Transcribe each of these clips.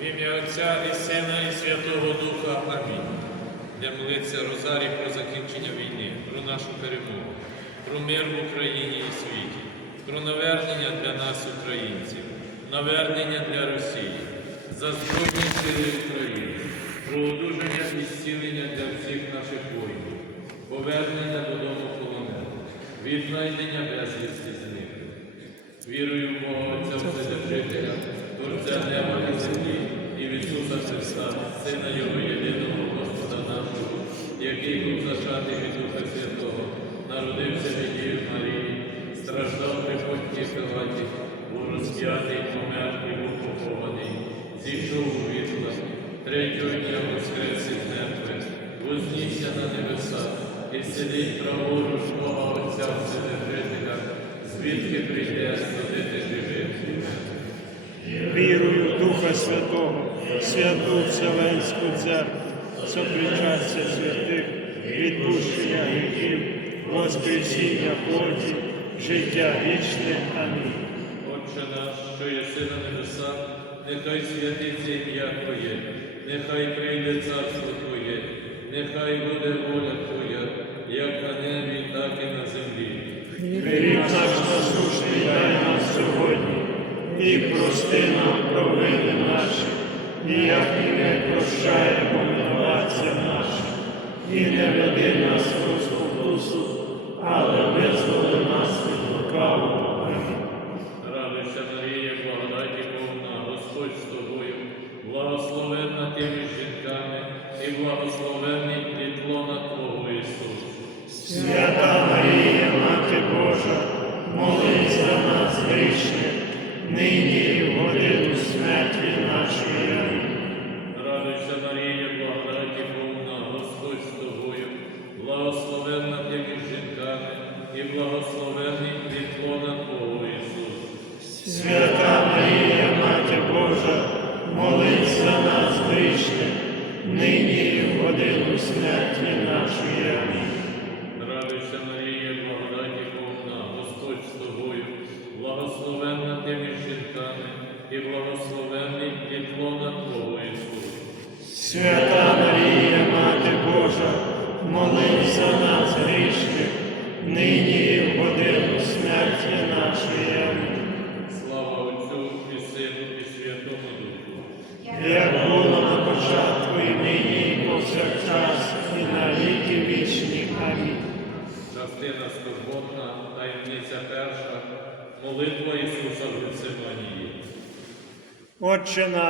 В ім'я Отця і Сина, і Святого Духа. Амінь. Де молиться Розарій про закінчення війни, про нашу перемогу, про мир в Україні і світі, про навернення для нас, українців, навернення для Росії, за збройні сили України, про одужання і зцілення для всіх наших воїнів, повернення додому полонених, віднайдення безвісті зниклих. Вірую в Бога Отця Вседержителя, Творця неба і землі, в Ісуса Христа, Сина Його єдиного Господа нашого, який був зачатий від Духа Святого, народився від Діви Марії, страждав при Понтії Пилаті, був розп'ятий, помер і був похований, зійшов у вітрах, третього дня воскрес із мертвих, вознісся на небеса, і сидить праворуч Бога Отця Вседержителя, звідки прийде судити живих і мертвих. Вірую в Духа Святого, святу Вселенську церкву, сопричастя святих, відпущення гріхів, воскресіння плоті, життя вічне. Амінь. Отче наш, що єси на небесах, нехай святиться ім'я Твоє, нехай прийде царство Твоє, нехай буде воля Твоя, як на небі, так і на землі. Хліб наш насущний дай нам сьогодні, і прости нам провини наші, і як і ми прощаємо винуватцям нашим, і не веди нас у спокусу, але визволи нас від лукавого.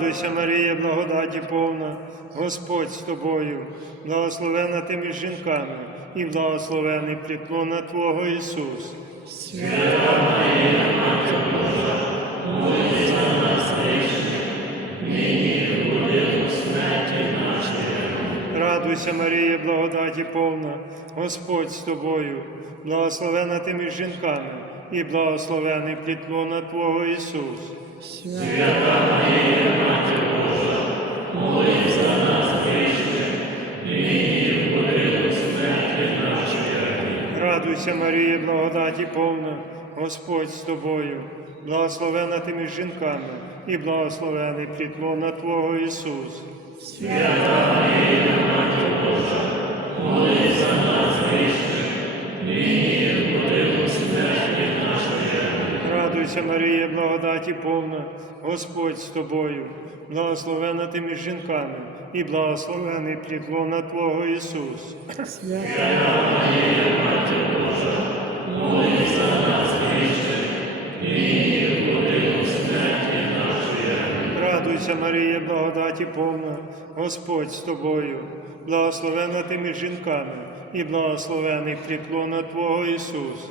Радуйся, Марія, благодаті повна, Господь з тобою, благословена ти між жінками, і благословений плітлона Твого Ісус. Радуйся, Марія, благодаті повна, Господь з тобою, благословена ти між жінками, і благословений плітлона Твого Ісус. Радуйся, Марія, благодаті повна, Господь з тобою, благословена ти між жінками, і благословений плід на Твого Ісус. Радуйся, Марія, благодаті повна, Господь з тобою, благословена ти між жінками, і благословений плідлона Твого Ісус. Радуйся, Марія, благодаті повна, Господь з тобою, благословена ти між жінками, і благословений плід лона Твого Ісус.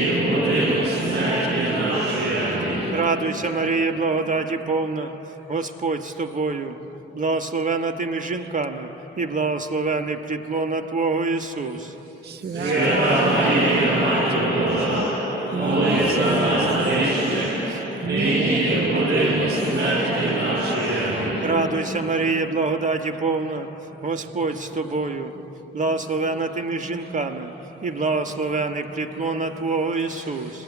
Радуйся, Марія, благодаті повна, Господь з тобою, благословена ти між жінками, і благословений плід лона Твого Ісус. Радуйся, Марія, благодаті повна, Господь з тобою, благословена ти між жінками, і благословений плід лона Твого Ісус.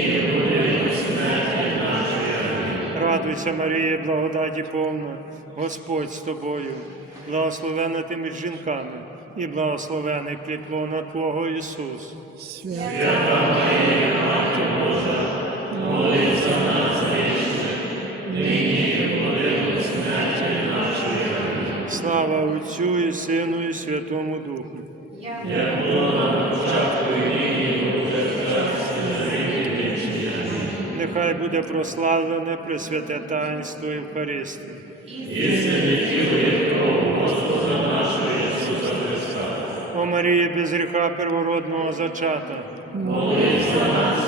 Радуйся, Марія, благодаті повна, Господь з тобою, благословена ти між жінками, і благословений плід лона Твого Ісус. Слава Отцю і Сину, і Святому Духу. Нехай буде прославлене Пресвяте таїнство Євхаристії. О Марія, без гріха первородного зачата. моли за нас,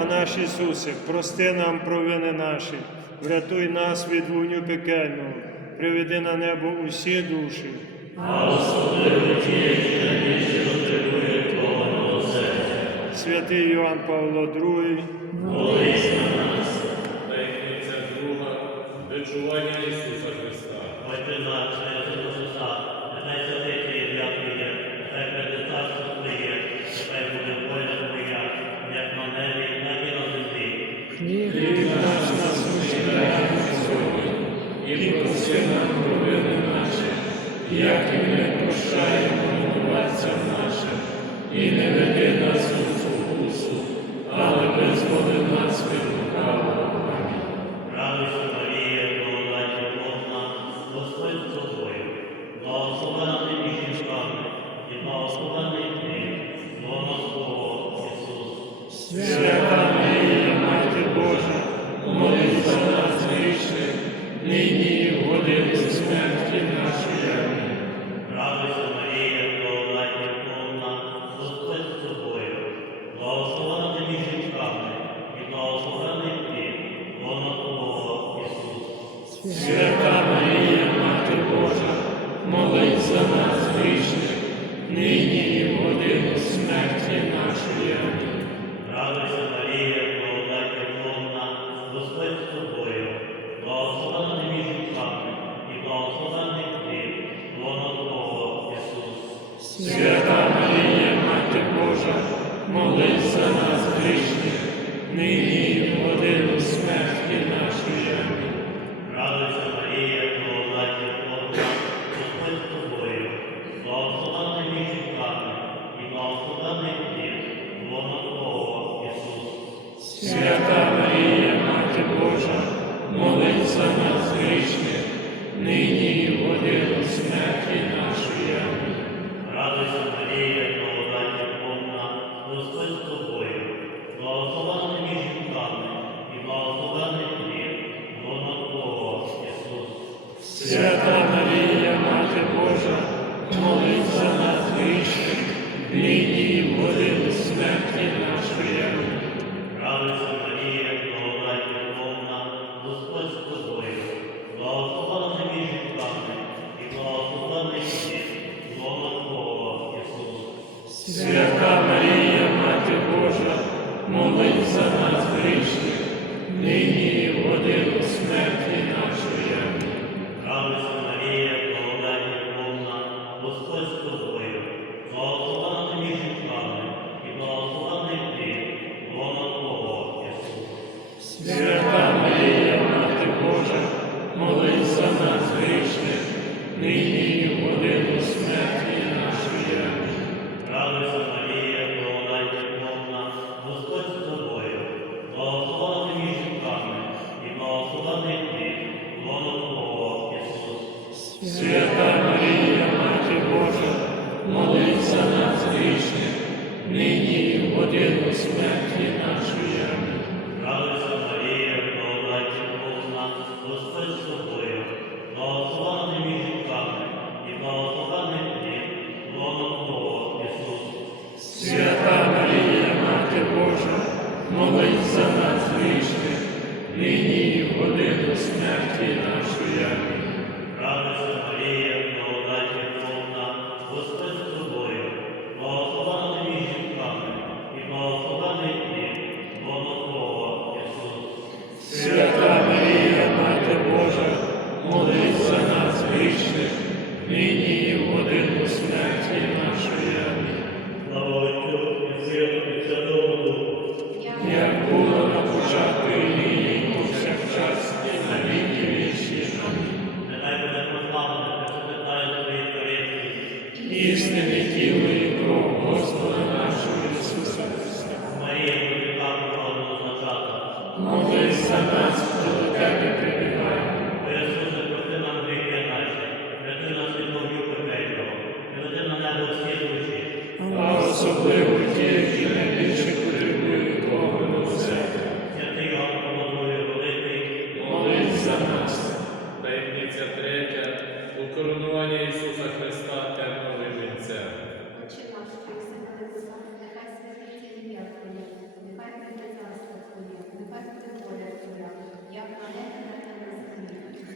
О наш Ісусе, прости нам провини наші, врятуй нас від вогню пекельного, приведи на небо усі душі. Святий Йоанн Павло II, Таємниця друга, відчування Ісуса Христа. Єси на небесах, нехай святиться ім'я Твоє, нехай прийде царство Твоє, нехай буде воля Твоя, як на небі, так і на землі. хліб наш насущний І прости нам провини наші, як і ми прощаємо винуватцям нашим, і не веди Господь з тобою, благословена ти між жінками, і благословений смерті смерті нашої.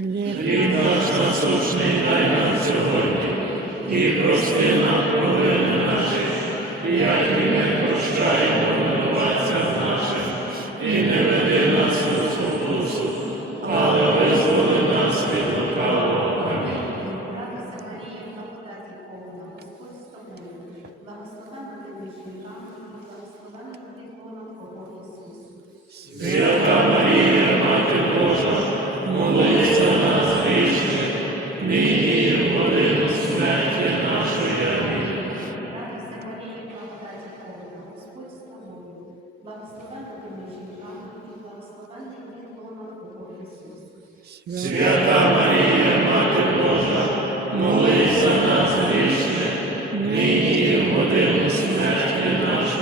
Хліб наш насущний дай нам сьогодні і прости нам. Молись за нас грішне, нині і в годину смерті нашої.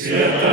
Святая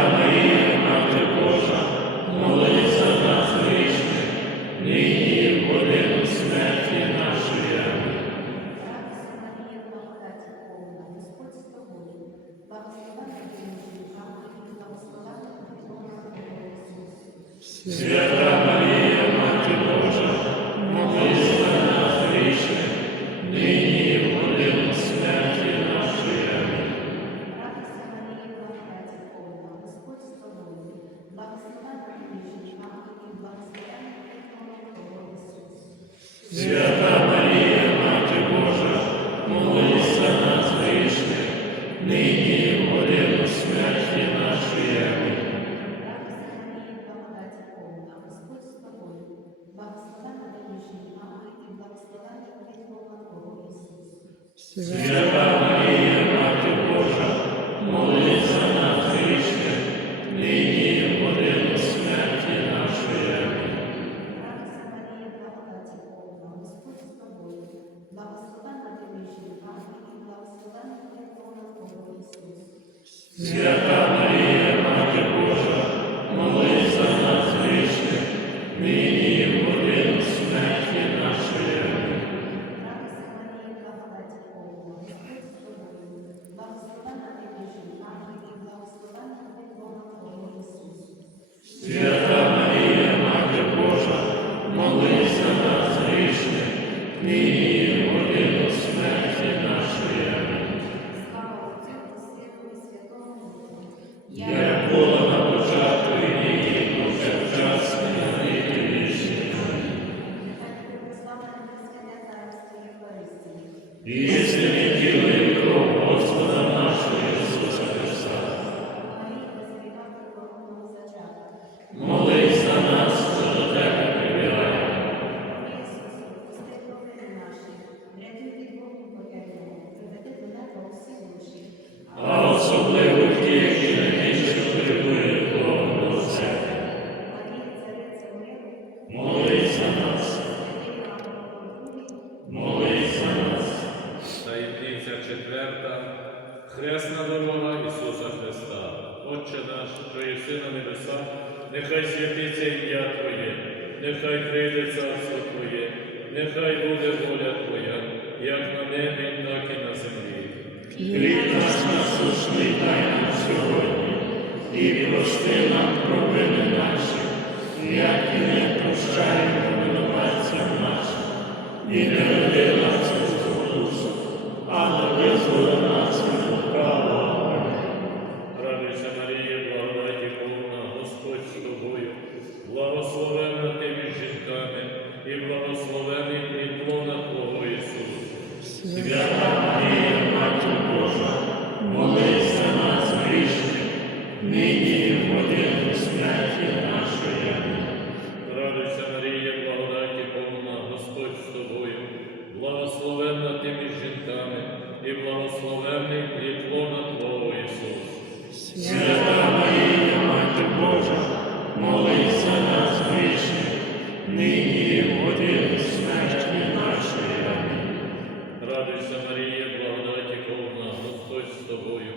See. що єси на небесах, нехай святиться ім'я Твоє, нехай прийде царство Твоє, нехай буде воля Твоя, як на небі, так і на землі. Хліб наш насушний дай нам сьогодні, і прости нам провини наші, як і не прощаємо винуватцям нашим, і не веди нас у спокусу, але визволи нас від права. з тобою, благословенна ти між жінками, і благословенний плітлона Твого Ісус. Свята Марія, Мати Божа, молись за нас грішні, нині і в годину смерті нашої. Амінь. Радуйся, Марія, благодаті повна, Господь з тобою,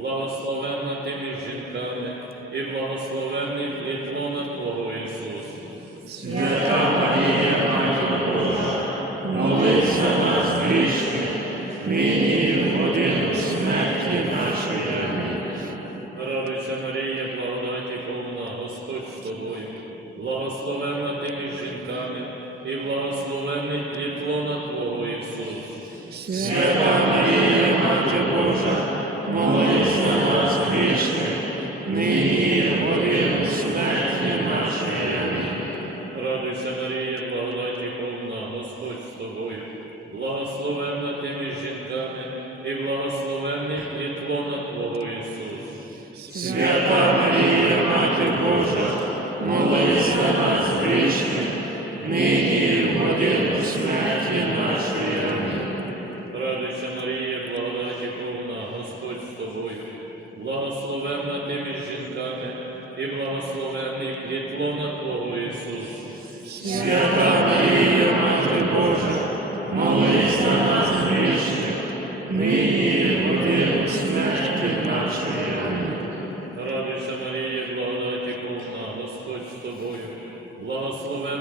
благословенна ти між жінками, і благословенний плітлона Твого Ісус. Свята Марія, Матір Божа, молиться нас грішних, нині і в годину смерті нашої. Радуйся, Марія, благодаті повна Господь з тобою, благословена ти між жінками і благословений плід лона Твого Ісус.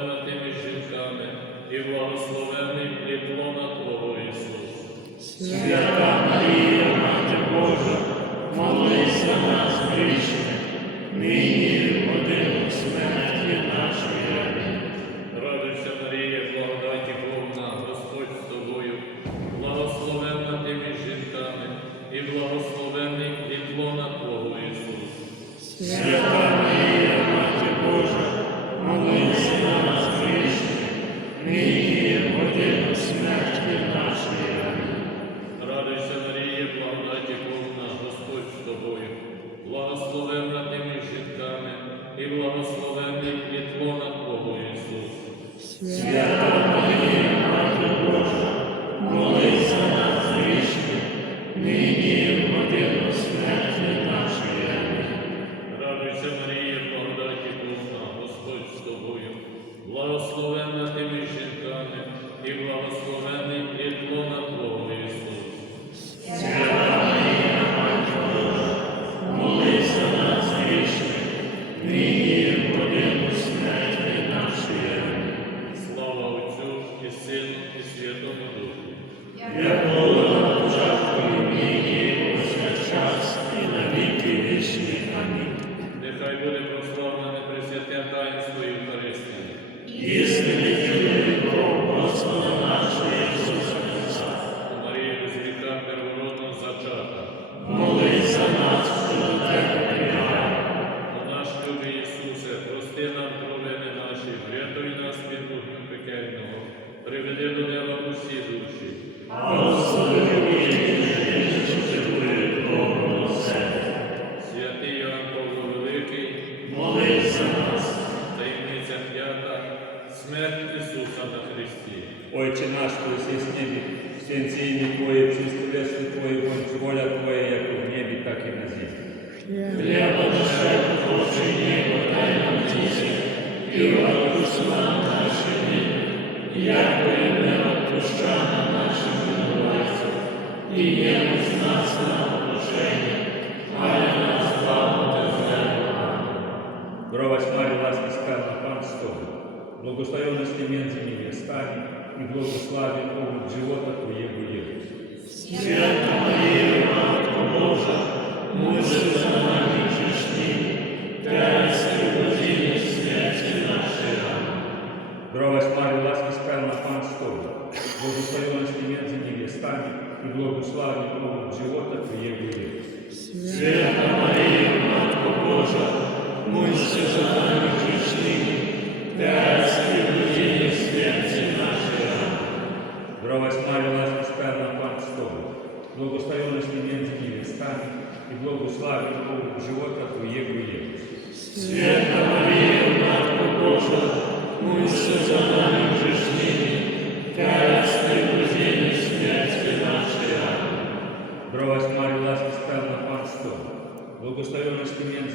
На тими жінками і благословений пліплона Твого Ісус. Свята Марія, Мати Божа, молись за нас грішні, нині годину смерті нашої. Радуйся, Марія, благодаті повна, Господь з тобою, благословена тими жінками і благословений пліплона Твого Ісус.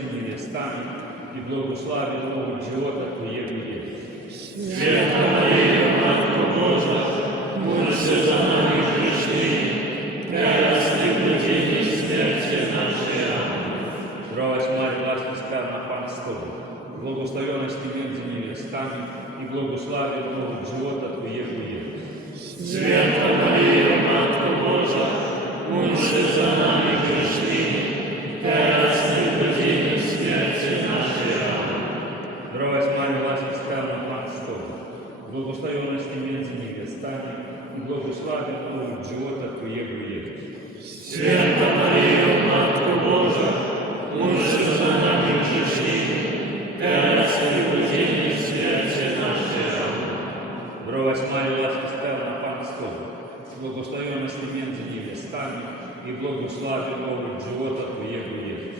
всеми местами и благослави Бога живота Твоего есть. Святая Матка Божия, молись за нами грешными, радости в смерти нашей. Здравость, Марь, власть на Панство, благословенность между невестами и благослави Бога живота Твоего есть. Святая Мария, Матка Божия, молись за нами грешными, радости в Благословенности Мензини Вестани, благослови Новым Живота Твоего Ехи. Света Мария, Матку Божия, ужаса за нами пришли, Teraz и в день смерти нашей Бро Мария, ласка Стелла, Пан Стол, благословенности Мензини Вестани, и благослови Новым Живота Твоего Ехи.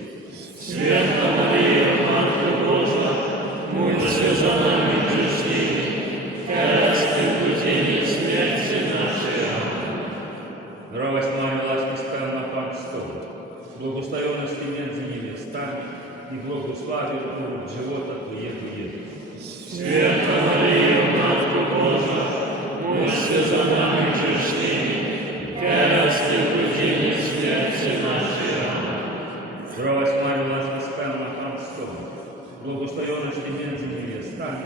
Света Мария, Матку Божия, ужаса за нами пришли, гріха і благослави нам живота Твоєго є. Свята Марія, Матко Божа, молися за нами грішними, зараз і в годині смерті нашої. Здравость Пане нас Господа Христова, благословенность між невестами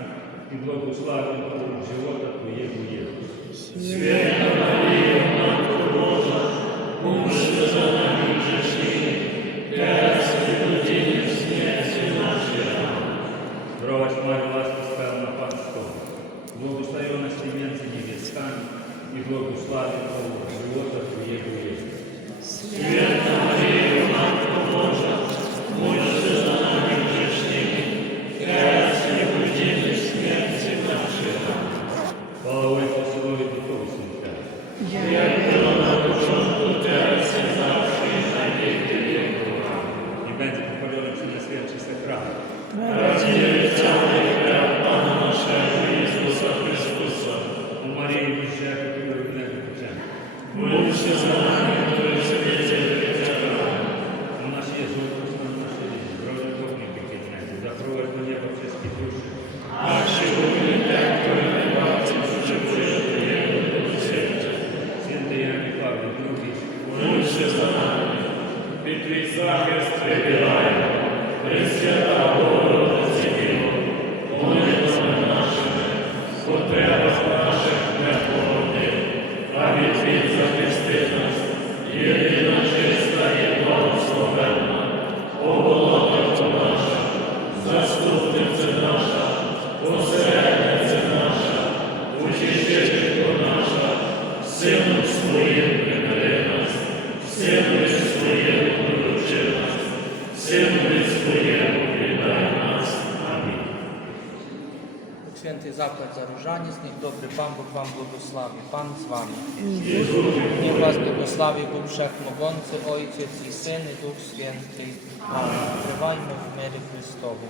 и благословен плод живота Твоего Света Wszechmogący Ojciec i Syn i Duch Święty. Amen. Trwajmy w miery Chrystowu.